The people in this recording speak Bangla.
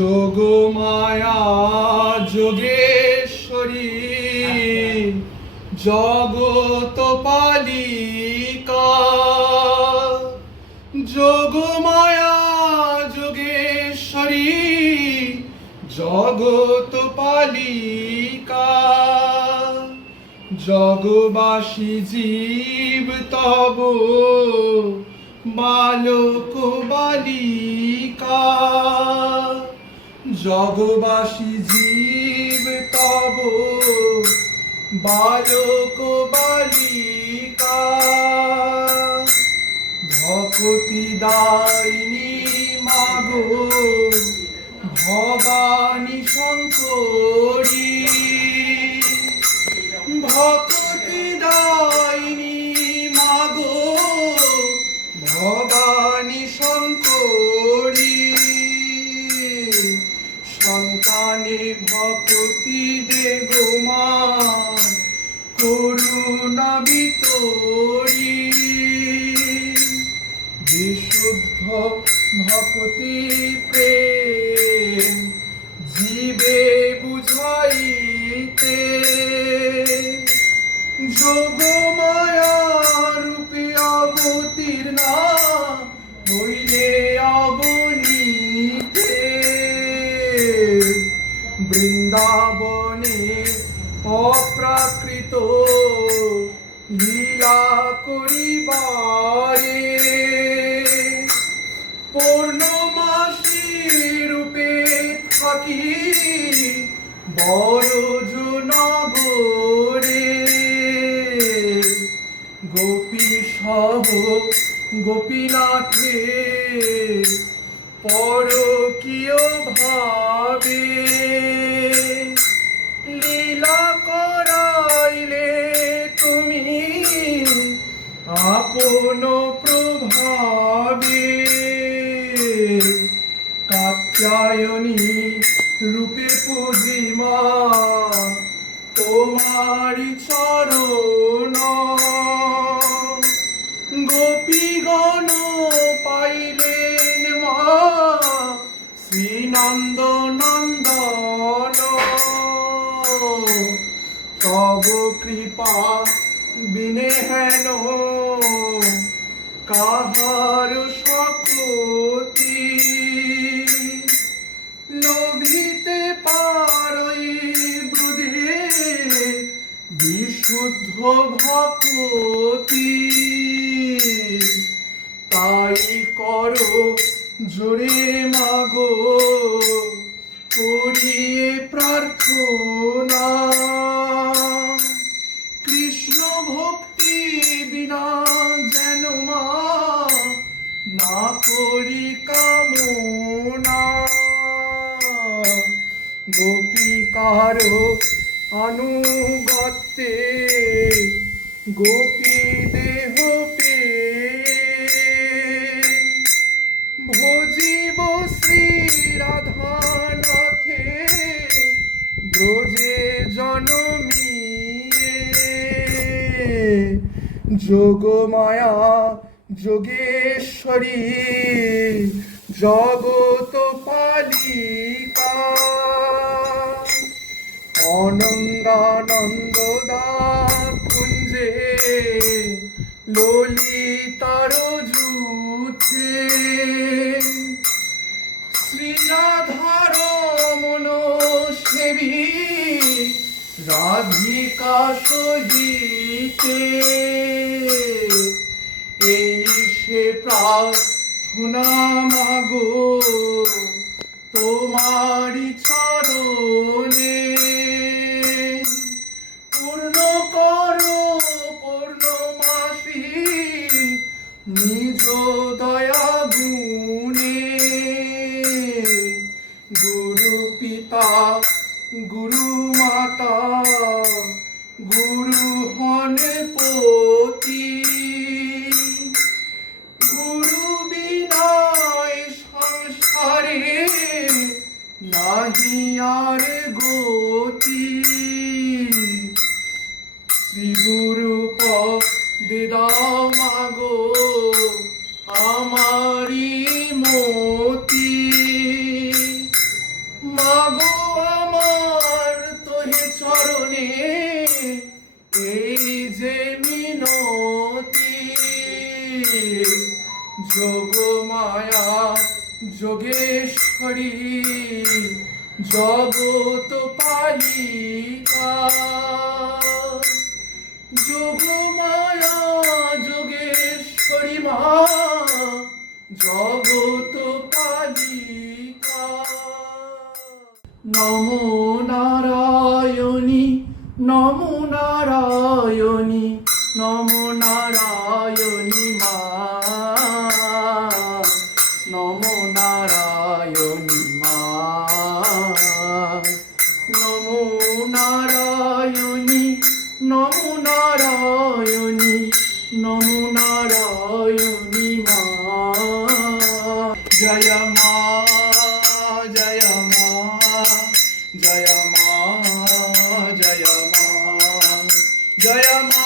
যোগমায়া যোগেশ্বরী জগত পালিকা। যোগমায়া যোগেশ্বরী জগত পালিকা। জগবাসী জীব তব বালক বালিকা। জগবাসী জীব তব বালক বালিকা। ভকতি দায়িনী মাগো ভবানী শঙ্করী। ভকতি দায়িনী মাগো ভবানী শঙ্করী। সন্তানে ভকতি দেগো মা করুণা বিতরী। বিশুদ্ধ ভকতি প্রেম জীবে বুঝাইতে। যোগমায়া রূপে অবতীর্ণা হইলে অবনীতে। বৃন্দাবনে অপ্রাকৃত লীলা করিবারে। পূর্ণমাসী রূপে থাকি বরজনগরে। গোপী সহ গোপীনাথে পরকীয় ভাবে। লীলা করাইলে তুমি আপন প্রভাবে। কাত্যায়নী রূপে পূজিমা তোমারি চরণ। গোপীগণ পাইলেন মা শ্রীনন্দ নন্দন। তব কৃপা বিনে হেন কাহার শক্তি। লোভিতে পারই বুঝে বিশুদ্ধ ভকতি। তাই করো জোরে মাগো করিয়ে প্রার্থনা। কৃষ্ণ ভক্তি বিনা যেন মা না করি কামনা। গোপিকার অনুগত্যে গোপী দেহ ভজিব শ্রী রাধানাথে ব্রজে জনমিয়ে। যোগমায়া যোগেশ্বরী জগত পালিকা। অনঙ্গানন্দদা কুঞ্জে ললিতার জুথে। শ্রীরাধার মনসেবী রাধিকা সহিতে। এই সে প্রার্থনা মাগো তোমারি চরণে। পূর্ণ করো পূর্ণমাসী নিজ দয়া গুণে। গুরু পিতা গুরু মাতা গুরু হনে পতি। গুরু বিনায় সংসারে নাহি আর গতি। শ্রী গুরু পদে দাও মাগো আমারি মতি। মাগো আমার তোহে চরণে এই যে মিনতি, যোগ মায়া যোগেশ্বরী জগত পালিকা, যোগ মায়া যোগেশ্বরী মা জগত পালিকা। নমো নারায়ণী নমো নারায়ণী নমো নারায়ণী মা, নমো নারায়ণী মা, নমো নারায়ণী নমো নারায়ণী নমো নারায়ণী মা। জয় মা জয় মা জয় মা জয় মা জয় মা